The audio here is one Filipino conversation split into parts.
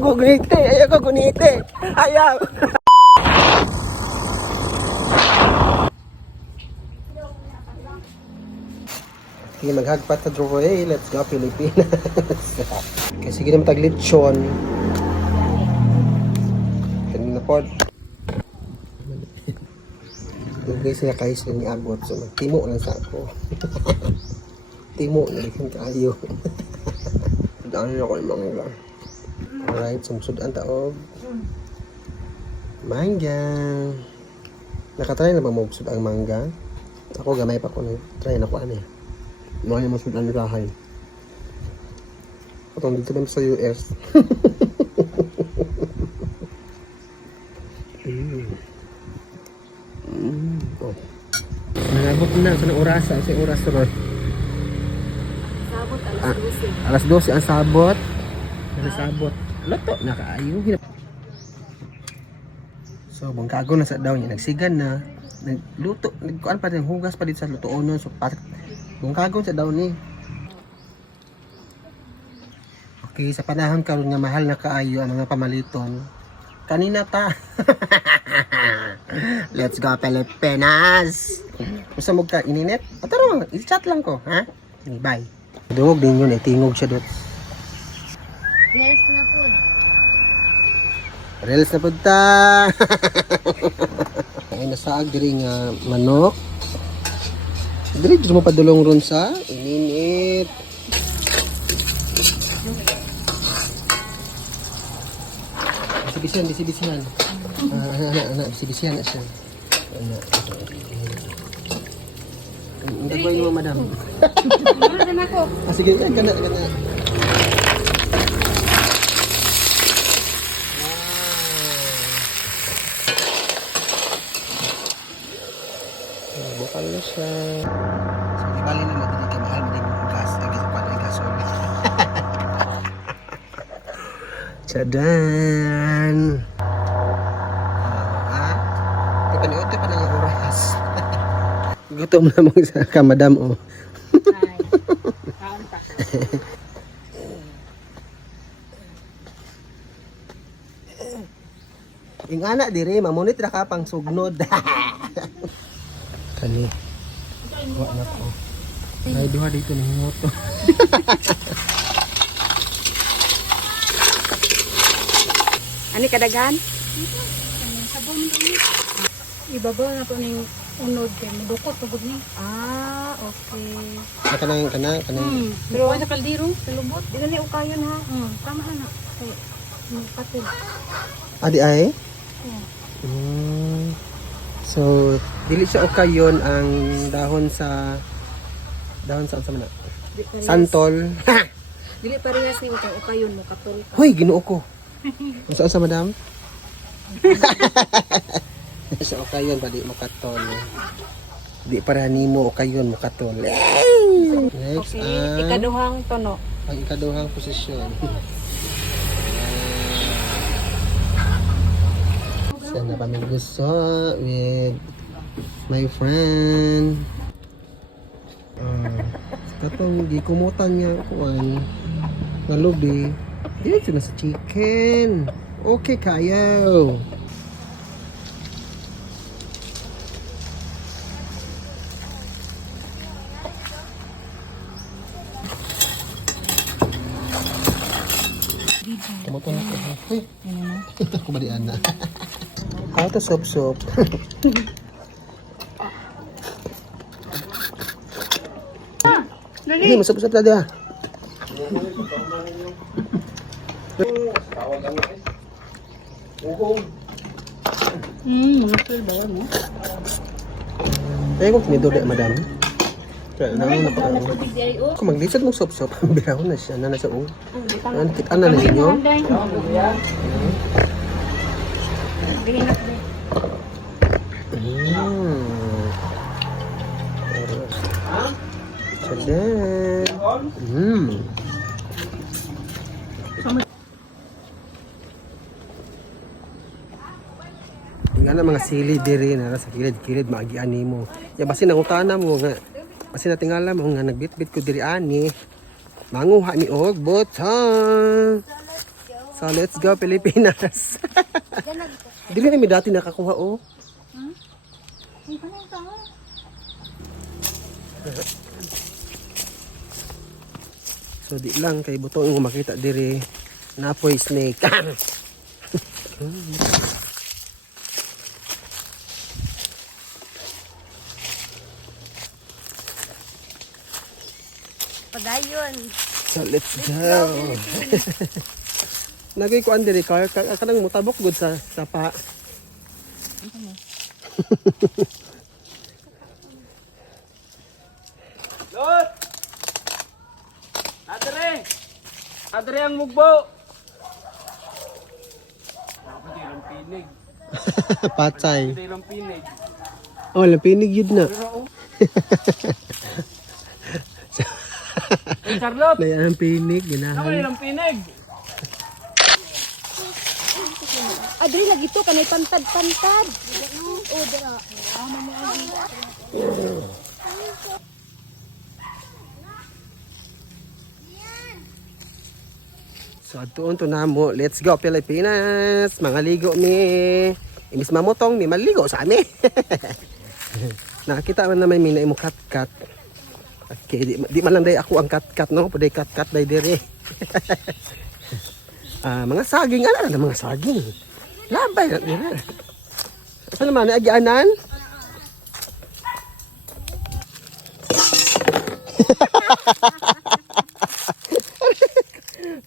ko gunite. Ayaw ko gunite. Ayaw. Sige, maghagpat sa drawway. Let's go, Pilipinas. Okay, sige naman taglitsyon. Kanina po. Dugay sila kayo sila ni Abot. So, magtimo lang sa ako. Timo na rin kayo. Sudaan ako yung mangga. Alright, sumsudan taog. Mangga. Nakatry na ba mo ang mangga? Ako gamay pa ko na. Try na ko ano eh. Mga yung masudan na kahay. Patong dito naman sa US. Oh. Nangabot na sa orasa. Sa oras ron. Sabot alas 12. Alas 12 ang sabot. Sabot. Loto na kaayo. So, bangkago na sa daw niya. Nagsigan na. Nagluto. Nagkuan pa rin. Hugas pa dito sa lutoon. So, bangkago sa daw ni. Okay, sa panahon karon nga mahal na kaayo ang mga pamaliton. Kanina ta. Let's go Pilipinas. Gusto mo ka ininit? Ataro, i-chat lang ko, ha? Bye. Dungog din yun, tingog siya dot. Yes na po. Reels na punta. Ay nasaag diri nga manok. Diri mo padulong ron sa ininit. Bisi-bisihan. Anak, bisi-bisihan na siya. Anak. Hindi ko yung madam. Ano ako? Sige, gana. Bukal na siya. So, di bali na madinig ka mahal, madinig yung gas. Ay, gasol. Tadaan! Ito pa na yung oras. Gutom lamang sa kamadam, oh. Ay, kaon pa. Yung anak diri, mamunit ra ka pang sugnod. Kani. Wa na ko. Ay duha dito ng moto. Ani kadaghan? Sabon dili. Ibabaw na po ning unod kay mudukot tugod ni. Ah, okay. Kana. Pero sa kaldero, sa lubot. Di na ni ukayon ha. Tama na. Kay patid. Adi ay? Yeah. So, dili siya okayon ang dahon sa sama na. Santol. Dili parehas ni ukayon mo katol. Hoy, ginuo ko. Saan sa madam? Sa okayon pa di makatol. Di para nimo okayon makatol. Next, Okay, ikaduhang tono. ang ikaduhang posisyon. Sana pa may gusto with my friend. Katong gikumutan niya kuan nga lubi. Dito na sa chicken. Okay kayo. Kumutan na ko. Hey. Kumadian na. How to soup. Hindi, masap-sap na dia. Mga feel ba mo? Eh, kung kinido na, madam. Kaya naman na pa. Tubig di ay o. Kung maglisod mong soup-soup, biraw na siya. Na nasa o. Ano na ninyo? Bihinak ba? Sadan. Nga na mga sili diri na sa kilid-kilid maagiani mo. Ya basin ang utana mo nga. Basin natingala mo nga nagbitbit ko diri ani. Manguha ni og butang. So, let's go, Pilipinas. Dili na may dati nakakuha, oh. So, di lang kay butong yung makita diri napoy snake. Padayon. So, let's go. Nagay ko andiri ka kanang mutabok gud sa sapa. Lot! Adre! Adre ang mugbo! Hindi lang pinig. Patay. Hindi lang pinig. Oh, lampinig yun na. Hey, Charlotte! May ang pinig, Ano ginahan. lang pinig? Adri lagi to kanay pantad-pantad. Oh, dira. So, tuon to namo. Let's go, Pilipinas. Mga ligo mi. Imbis mamutong, mi maligo sa ami. Nakita man naman may naimo kat-kat. Okay, di man lang day ako ang kat-kat, no? Pwede kat-kat day dire. Mga saging, ala na mga saging. Labay na dire. Ano naman, agianan?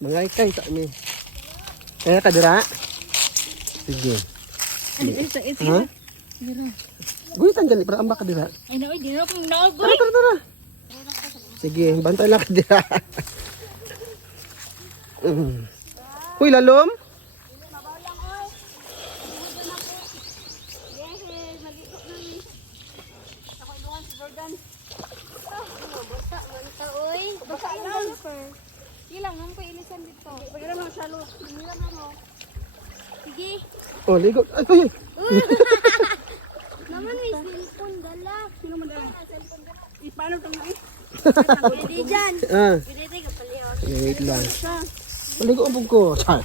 Mga ikay sa amin. Kaya ka dira? Sige. Ha? Guhitan dyan, para ambak ka dira. Ay na, di na akong nagoy. Tara, tara, tara. Sige, bantay lang ka dira. Uy, lalom? Ilang nang po ilisan dito. Pagkira mo sa lo. Ilang mo. Sige. Oh, ligo. Ay, ay, ay. Naman may cellphone dala. Sino man dala? Cellphone dala. Paano tong na? Pwede dyan. Pwede tayo kapaliw. Wait lang. Maligo ang ko. Char.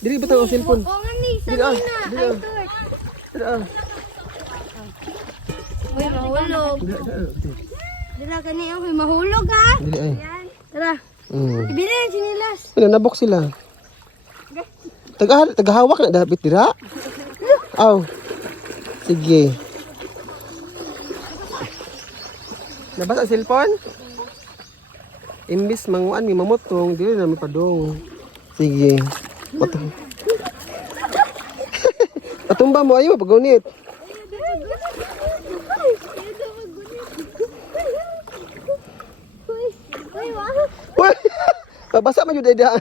Dili ba tayo ang cellphone? Oo nga ni. Dili ah. Sanay na. Dili Ay, ah. Tor. Dili ah. Uy, mahulog. Dili ah. Dala ka niya. Uy, mahulog ha. Dili ay. Yan. Tara. Mm. Ibili na sinilas. Ano, nabok sila. Tagahawak na dapat dira. Aw. Sige. Nabasa ang cellphone? Imbis manguan mi mamotong, dili na mi padong. Sige. Patong. Patumba mo ayo pagunit. Uy, wow. Uy! Babasa man jud ida.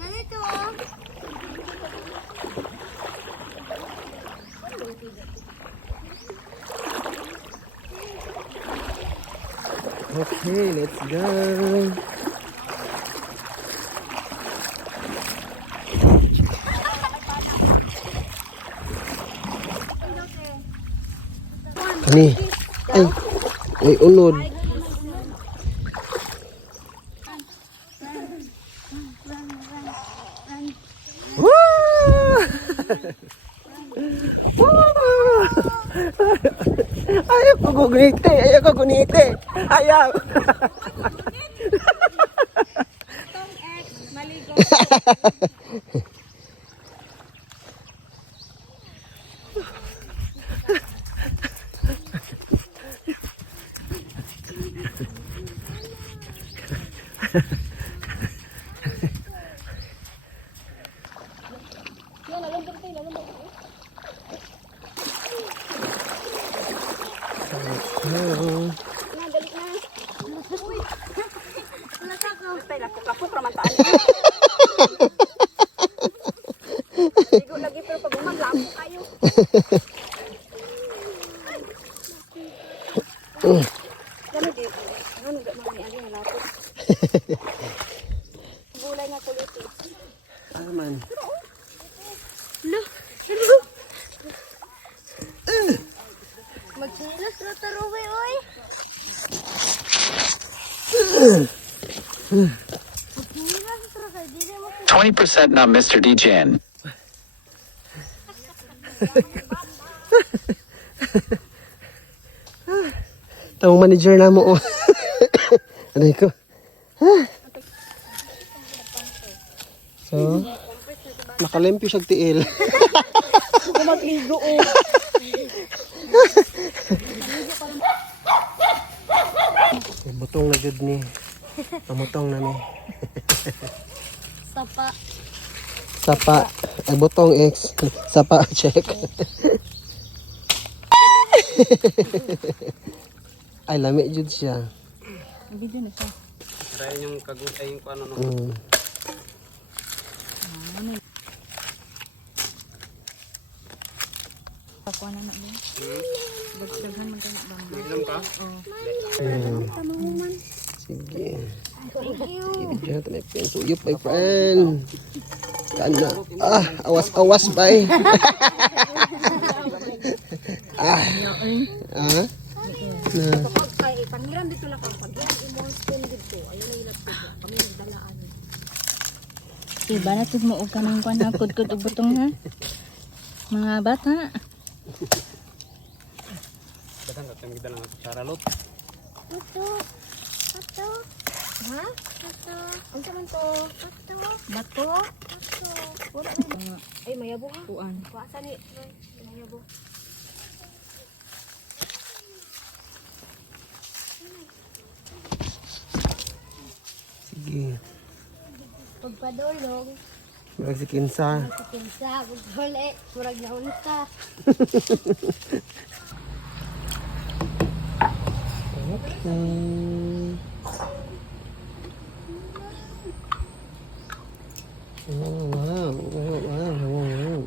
Ganito oh. Okay, let's go. Kani. Ay. Ay, unod. Woo! Ayaw ko gunite. Ayaw ko gunite. Ayaw. Maligo. Nagalit na. Uy. Nasakaw. Tay lapok-lapok raman taan. Ligo lagi pero pag umaglapo kayo. Ano di? Ano ga mga ni ali lapok. Pagkira sa trakay, di na mo 20% now, Mr. DJN. Tawang manager na mo. Ano ko? So, nakalimpyo siya tiil. Magligo o. Butong na jud ni. Pamutong na ni. sapa. Sapa. Ay, butong X. Sapa, check. Ay, lami jud siya. Video na siya. Try yung kagutay yung ano no. Pakuha na na din. Dagdagan man ka na ba? Biglam ka? Tama mo man. Sige. Thank you. Ibigyan natin may pensuyop, my friend. Kana. Awas-awas, bay. Ah. Na. Kapag kay pangiram dito lang kang pagyan imong spoon dito. Ayun na ilap ko. Kami nagdalaan. Diba na tud mo og kanang kuan ha kudkod og butong ha. Mga bata. Dagan ka tang gidalang sa Charlotte. Ito. Ito. Ha? Ito. Unsa man to? Ito. Bato. Ito. Wala na. Ay mayabo ha. Kuan. Kuasa ni. Mayabo. Sige. Pagpadulong. Murag si Kinsa. Sa kinsa. Pagdole. Murag na unta. Okay. Oh, wow. Wow.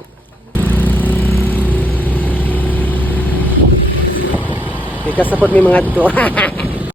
Ikas na po may mga to.